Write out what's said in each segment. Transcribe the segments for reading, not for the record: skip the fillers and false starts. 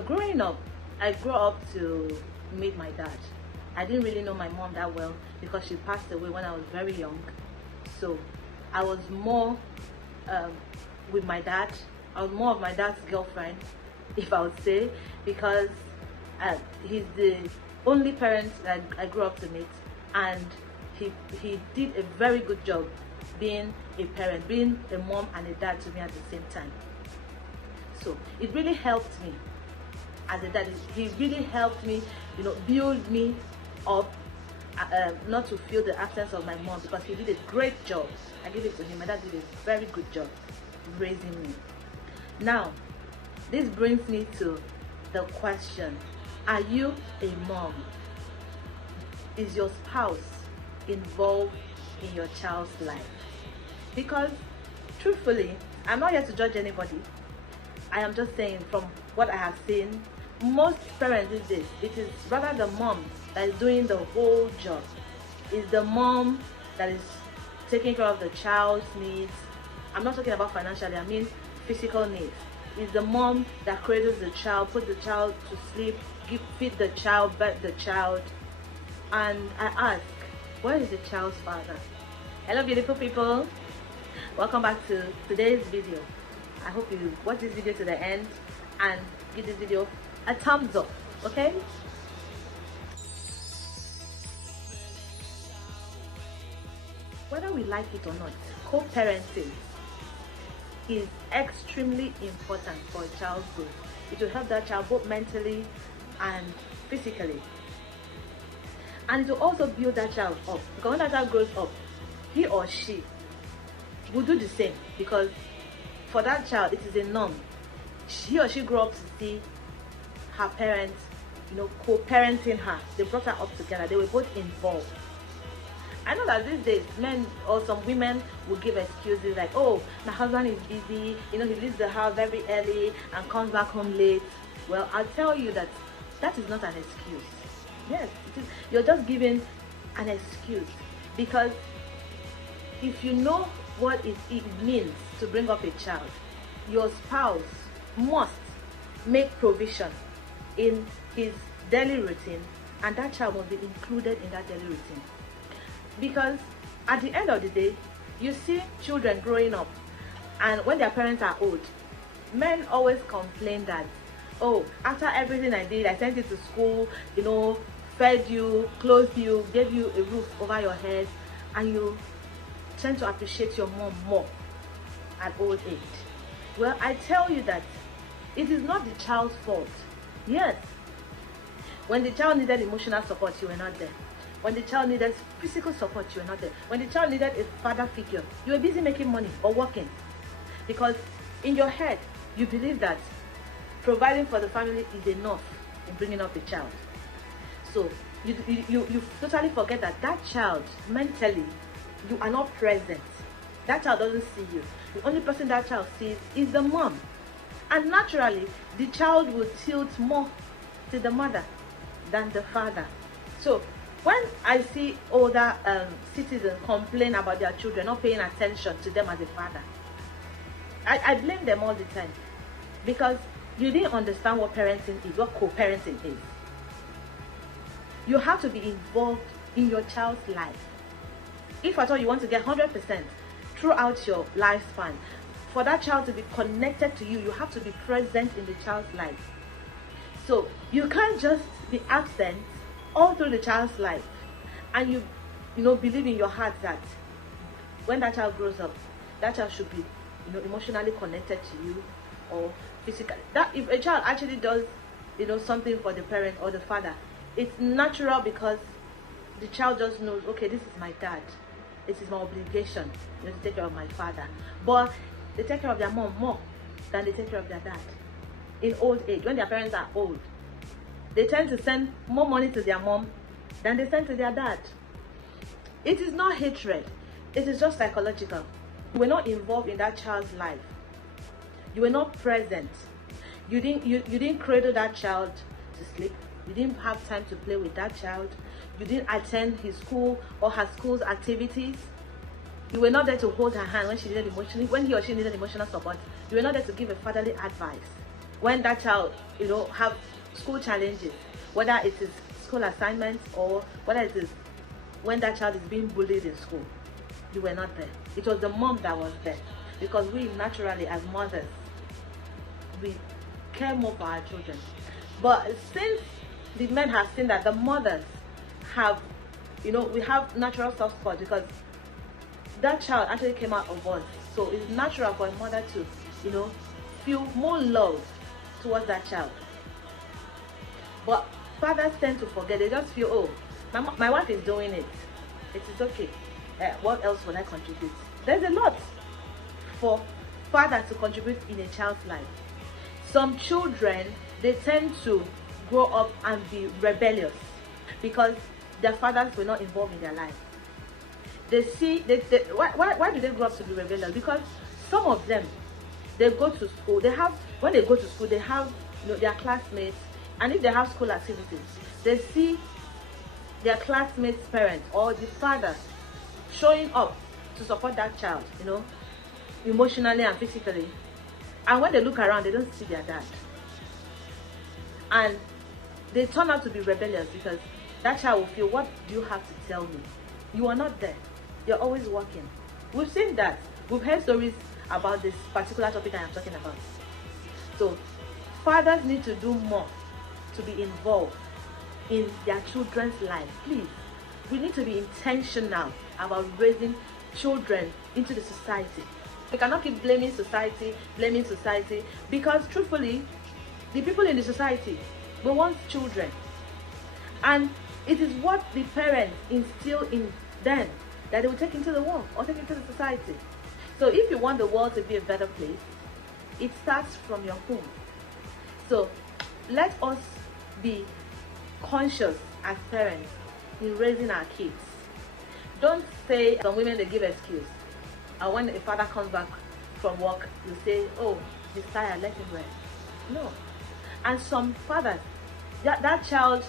Growing up, I grew up to meet my dad. I didn't really know my mom that well because she passed away when I was very young. So I was more um, with my dad. I was more of my dad's girlfriend, if I would say, because he's the only parent that I grew up to meet, and he did a very good job being a parent, being a mom and a dad to me at the same time. So it really helped me as a dad. He really helped me, build me up, not to feel the absence of my mom, because he did a great job. I give it to him. My dad did a very good job raising me. Now, this brings me to the question: are you a mom? Is your spouse involved in your child's life? Because truthfully, I'm not here to judge anybody. I am just saying from what I have seen, most parents these days, it is rather the mom that is doing the whole job. It's the mom that is taking care of the child's needs. I'm not talking about financially, I mean physical needs. It's the mom that cradles the child, puts the child to sleep, feed the child, birth the child. And I ask, where is the child's father? Hello beautiful people, welcome back to today's video. I hope you watch this video to the end and give this video a thumbs up, okay? Whether we like it or not, co-parenting is extremely important for a child's growth. It will help that child both mentally and physically. And it will also build that child up, because when that child grows up, he or she will do the same, because for that child it is a norm. He or she grew up to see her parents, co-parenting her. They brought her up together. They were both involved. I know that these days men or some women will give excuses like, oh, my husband is busy, he leaves the house very early and comes back home late. Well, I'll tell you that that is not an excuse. Yes, it is. You're just giving an excuse, because if you know what it means to bring up a child, your spouse must make provision in his daily routine, and that child must be included in that daily routine. Because at the end of the day, you see children growing up, and when their parents are old, men always complain that, oh, after everything I did, I sent you to school, fed you, clothed you, gave you a roof over your head, and you tend to appreciate your mom more at old age. Well, I tell you that it is not the child's fault. Yes, when the child needed emotional support, you were not there. When the child needed physical support, you were not there. When the child needed a father figure, you were busy making money or working. Because in your head, you believe that providing for the family is enough in bringing up a child. So you totally forget that that child, mentally, you are not present. That child doesn't see you. The only person that child sees is the mom. And naturally, the child will tilt more to the mother than the father. So when I see older citizens complain about their children not paying attention to them as a father, I blame them all the time, because you didn't understand what parenting is, what co-parenting is. You have to be involved in your child's life. If at all you want to get 100% throughout your lifespan, for that child to be connected to you, you have to be present in the child's life. So you can't just be absent all through the child's life, and you believe in your heart that when that child grows up, that child should be emotionally connected to you or physically. That if a child actually does something for the parent or the father, it's natural, because the child just knows, okay, this is my dad, this is my obligation to take care of my father. But they take care of their mom more than they take care of their dad. In old age, when their parents are old, they tend to send more money to their mom than they send to their dad. It is not hatred, it is just psychological. You were not involved in that child's life. You were not present. You didn't cradle that child to sleep. You didn't have time to play with that child. You didn't attend his school or her school's activities. You were not there to hold her hand when he or she needed emotional support. You were not there to give a fatherly advice. when that child, have school challenges, whether it is school assignments or whether it is when that child is being bullied in school. You were not there. It was the mom that was there, because we naturally, as mothers, we care more for our children. But since the men have seen that the mothers have, we have natural soft spot, because that child actually came out of us. So it's natural for a mother to, feel more love towards that child. But fathers tend to forget. They just feel, oh, my wife is doing it. It is okay. What else will I contribute? There's a lot for fathers to contribute in a child's life. Some children, they tend to grow up and be rebellious because their fathers were not involved in their life. Why do they grow up to be rebellious? Because some of them, they go to school. When they go to school, they have their classmates, and if they have school activities, they see their classmates' parents or the father showing up to support that child, emotionally and physically. And when they look around, they don't see their dad, and they turn out to be rebellious because that child will feel, what do you have to tell me? You are not there. You're always working. We've seen that. We've heard stories about this particular topic I am talking about. So fathers need to do more to be involved in their children's life. Please, we need to be intentional about raising children into the society. We cannot keep blaming society, because truthfully, the people in the society, we want children, and it is what the parents instill in them that they will take into the world or take into the society. So if you want the world to be a better place, it starts from your home. So let us be conscious as parents in raising our kids. Don't say, some women, they give excuse. And when a father comes back from work, you say, oh, he's tired, let him rest. No. And some fathers, that child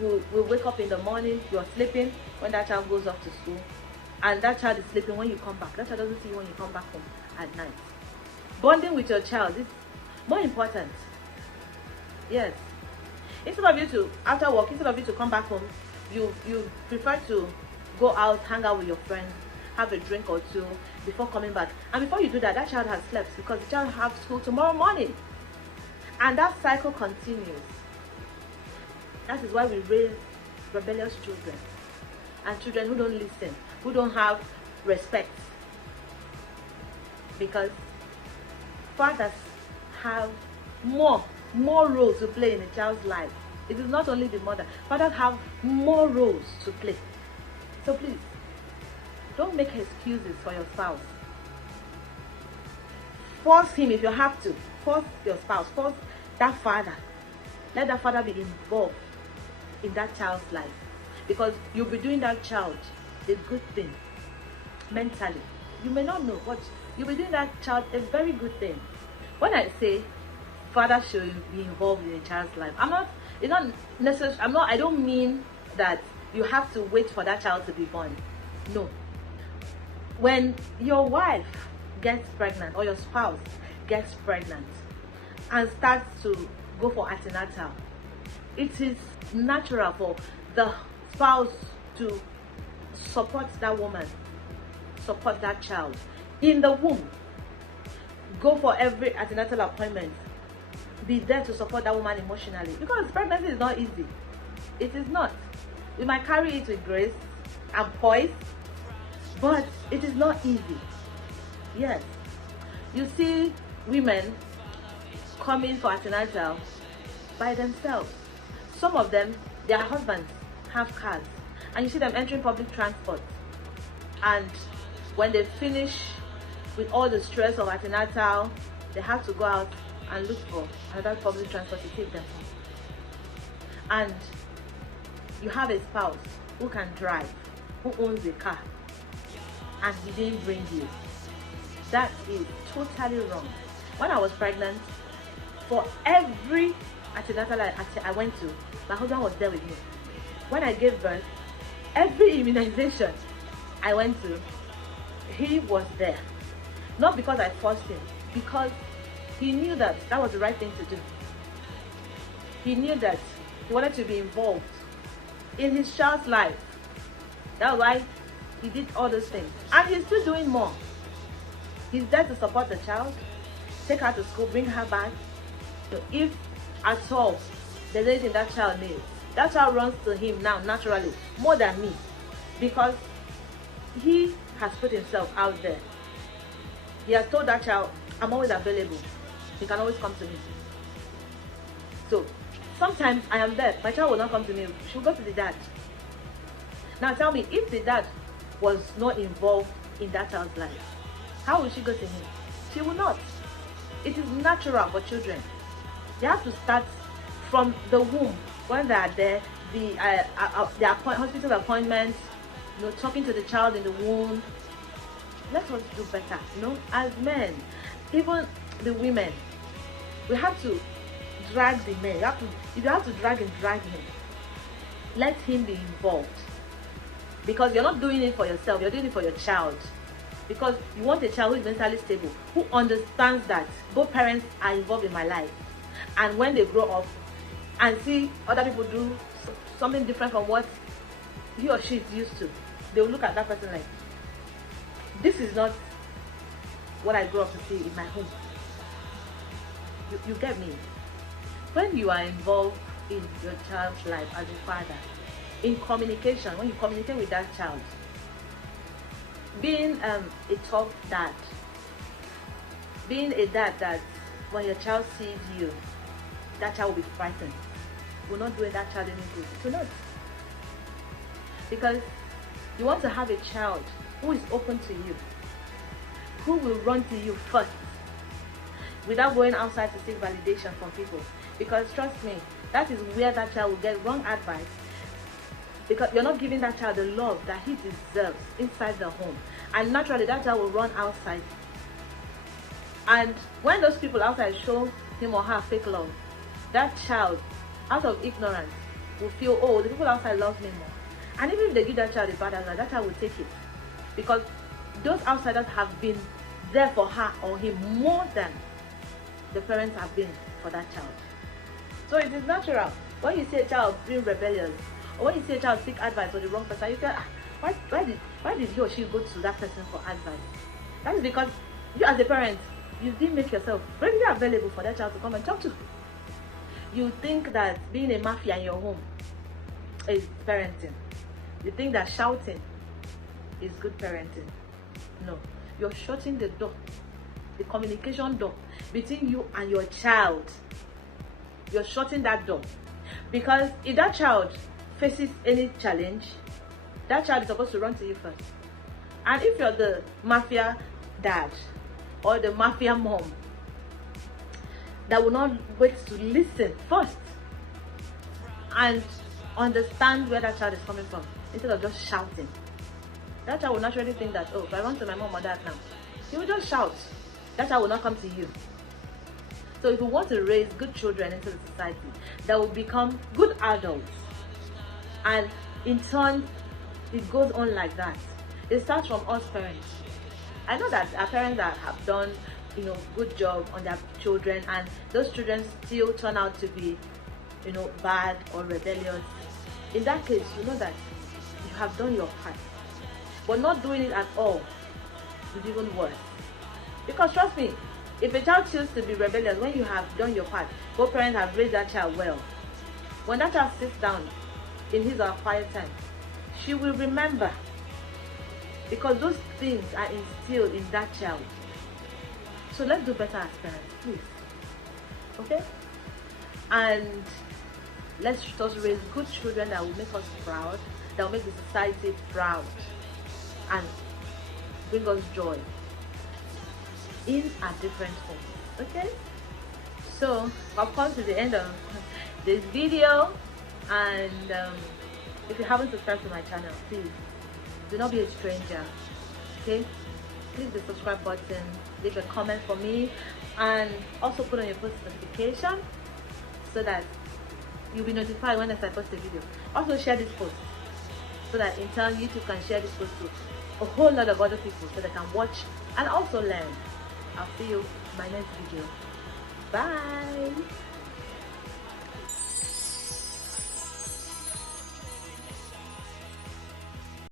will wake up in the morning, you're sleeping when that child goes off to school, and that child is sleeping when you come back. That child doesn't see you when you come back home at night. Bonding with your child is more important. Yes. Instead of you to, after work, instead of you to come back home, you prefer to go out, hang out with your friends, have a drink or two before coming back. And before you do that, that child has slept because the child has school tomorrow morning. And that cycle continues. That is why we raise rebellious children and children who don't listen, who don't have respect. Because fathers have more roles to play in a child's life. It is not only the mother. Fathers have more roles to play. So please, don't make excuses for your spouse. Force him if you have to. Force your spouse. Force that father. Let that father be involved in that child's life, because you'll be doing that child a good thing mentally. You may not know, but you'll be doing that child a very good thing. When I say father should be involved in a child's life, I don't mean that you have to wait for that child to be born. No. When your wife gets pregnant or your spouse gets pregnant and starts to go for antenatal, it is natural for the spouse to support that woman, support that child in the womb, go for every antenatal appointment, be there to support that woman emotionally, because pregnancy is not easy. It is not. We might carry it with grace and poise, but it is not easy. Yes, you see women coming for antenatal by themselves. Some of them, their husbands have cars, and you see them entering public transport, and when they finish with all the stress of antenatal, they have to go out and look for another public transport to take them home. And you have a spouse who can drive, who owns a car, and he didn't bring you. That is totally wrong. When I was pregnant, for every antenatal I went to, my husband was there with me. When I gave birth, every immunization I went to, he was there. Not because I forced him, because He knew that that was the right thing to do. He knew that he wanted to be involved in his child's life. That's why he did all those things. And he's still doing more. He's there to support the child, take her to school, bring her back. So if at all there's anything that child needs, that child runs to him now naturally, more than me. Because he has put himself out there. He has told that child, I'm always available. He can always come to me. So sometimes I am there. My child will not come to me. She will go to the dad. Now tell me, if the dad was not involved in that child's life, how will she go to him? She will not. It is natural for children. They have to start from the womb. When they are there, the hospital appointments, talking to the child in the womb. Let us do better, as men, even the women. We have to drag the men. If you have to drag him, let him be involved. Because you're not doing it for yourself, you're doing it for your child. Because you want a child who is mentally stable, who understands that both parents are involved in my life. And when they grow up and see other people do something different from what he or she is used to, they will look at that person like, this is not what I grew up to see in my home. You get me? When you are involved in your child's life as a father, in communication, when you communicate with that child, being a tough dad, being a dad that when your child sees you, that child will be frightened, will not do that child any good. It will not. Because you want to have a child who is open to you, who will run to you first without going outside to seek validation from people. Because trust me, that is where that child will get wrong advice, because you're not giving that child the love that he deserves inside the home. And naturally that child will run outside, and when those people outside show him or her fake love, that child, out of ignorance, will feel, oh, the people outside love me more. And even if they give that child a bad advice, that child will take it, because those outsiders have been there for her or him more than the parents have been for that child. So it is natural when you see a child being rebellious, or when you see a child seek advice for the wrong person, you say, why did he or she go to that person for advice? That is because you as a parent, you didn't make yourself readily available for that child to come and talk to. You think that being a mafia in your home is parenting. You think that shouting is good parenting. No, you're shutting the door, the communication door between you and your child. You're shutting that door, because if that child faces any challenge, that child is supposed to run to you first. And if you're the mafia dad or the mafia mom that will not wait to listen first and understand where that child is coming from, instead of just shouting, that child will naturally think that, oh, if I run to my mom or dad now, he will just shout. That child will not come to you. So if we want to raise good children into the society that will become good adults, and in turn it goes on like that, it starts from us parents. I know that our parents that have done good job on their children, and those children still turn out to be bad or rebellious. In that case, you know that you have done your part. But not doing it at all is even worse. Because trust me, if a child chooses to be rebellious when you have done your part, both parents have raised that child well, when that child sits down in his or her quiet time, she will remember, because those things are instilled in that child. So let's do better as parents, please. Okay? And let's just raise good children that will make us proud, that will make the society proud, and bring us joy in a different form. Okay? So I've come to the end of this video, and if you haven't subscribed to my channel, please do not be a stranger. Okay? Click the subscribe button, leave a comment for me, and also put on your post notification so that you'll be notified when I post a video. Also share this post so that in turn YouTube can share this post to a whole lot of other people so they can watch and also learn. I'll see you in my next video. Bye.